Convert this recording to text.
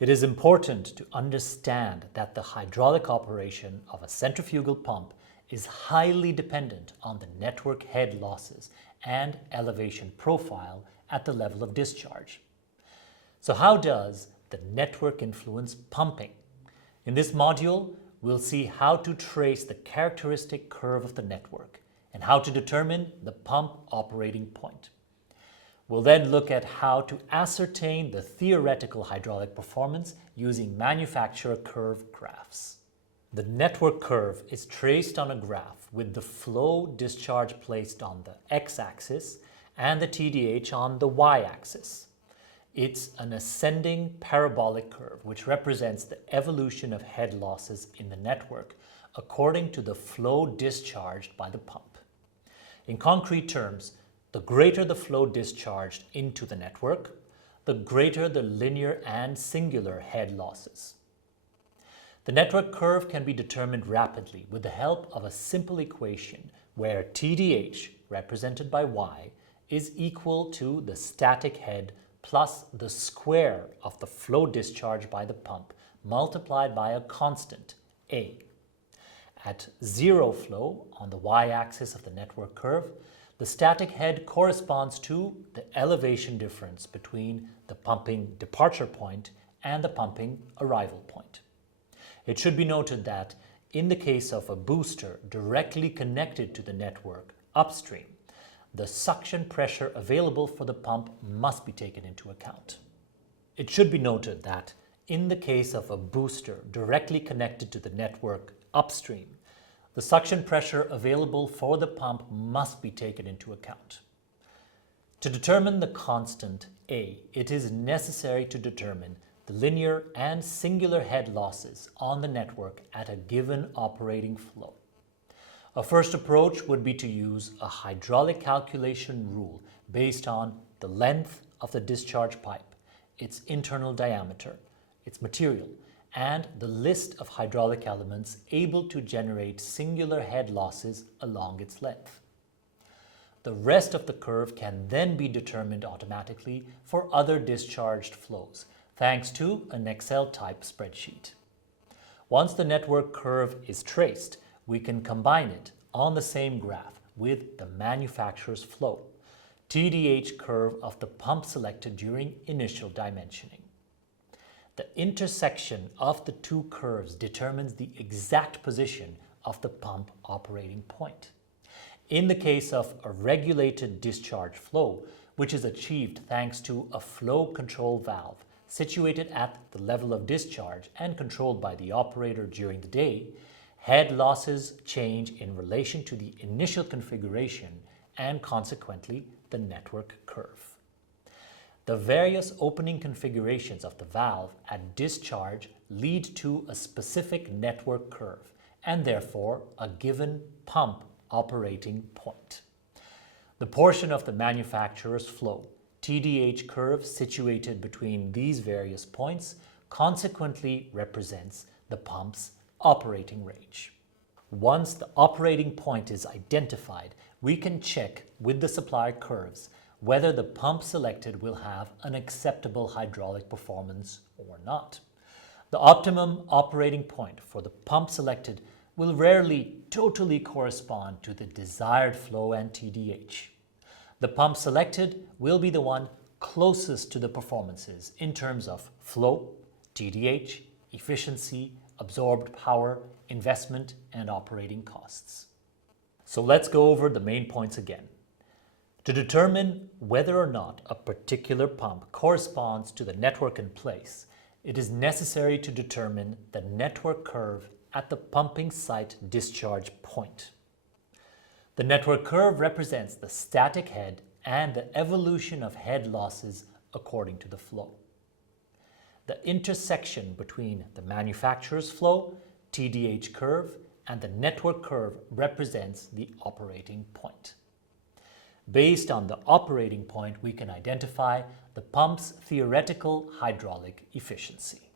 It is important to understand that the hydraulic operation of a centrifugal pump is highly dependent on the network head losses and elevation profile at the level of discharge. So how does the network influence pumping? In this module, we'll see how to trace the characteristic curve of the network and how to determine the pump operating point. We'll then look at how to ascertain the theoretical hydraulic performance using manufacturer curve graphs. The network curve is traced on a graph with the flow discharge placed on the x-axis and the TDH on the y-axis. It's an ascending parabolic curve which represents the evolution of head losses in the network according to the flow discharged by the pump. In concrete terms, the greater the flow discharged into the network, the greater the linear and singular head losses. The network curve can be determined rapidly with the help of a simple equation where TDH, represented by y, is equal to the static head plus the square of the flow discharge by the pump multiplied by a constant, A. At zero flow on the y-axis of the network curve, the static head corresponds to the elevation difference between the pumping departure point and the pumping arrival point. It should be noted that in the case of a booster directly connected to the network upstream, the suction pressure available for the pump must be taken into account. It should be noted that in the case of a booster directly connected to the network upstream, the suction pressure available for the pump must be taken into account. To determine the constant A, it is necessary to determine the linear and singular head losses on the network at a given operating flow. A first approach would be to use a hydraulic calculation rule based on the length of the discharge pipe, its internal diameter, its material, and the list of hydraulic elements able to generate singular head losses along its length. The rest of the curve can then be determined automatically for other discharged flows, thanks to an Excel-type spreadsheet. Once the network curve is traced, we can combine it on the same graph with the manufacturer's flow, TDH curve of the pump selected during initial dimensioning. The intersection of the two curves determines the exact position of the pump operating point. In the case of a regulated discharge flow, which is achieved thanks to a flow control valve situated at the level of discharge and controlled by the operator during the day, head losses change in relation to the initial configuration and consequently the network curve. The various opening configurations of the valve at discharge lead to a specific network curve and therefore a given pump operating point. The portion of the manufacturer's flow, TDH curve situated between these various points, consequently represents the pump's operating range. Once the operating point is identified, we can check with the supplier curves whether the pump selected will have an acceptable hydraulic performance or not. The optimum operating point for the pump selected will rarely totally correspond to the desired flow and TDH. The pump selected will be the one closest to the performances in terms of flow, TDH, efficiency, absorbed power, investment, and operating costs. So let's go over the main points again. To determine whether or not a particular pump corresponds to the network in place, it is necessary to determine the network curve at the pumping site discharge point. The network curve represents the static head and the evolution of head losses according to the flow. The intersection between the manufacturer's flow, TDH curve, and the network curve represents the operating point. Based on the operating point, we can identify the pump's theoretical hydraulic efficiency.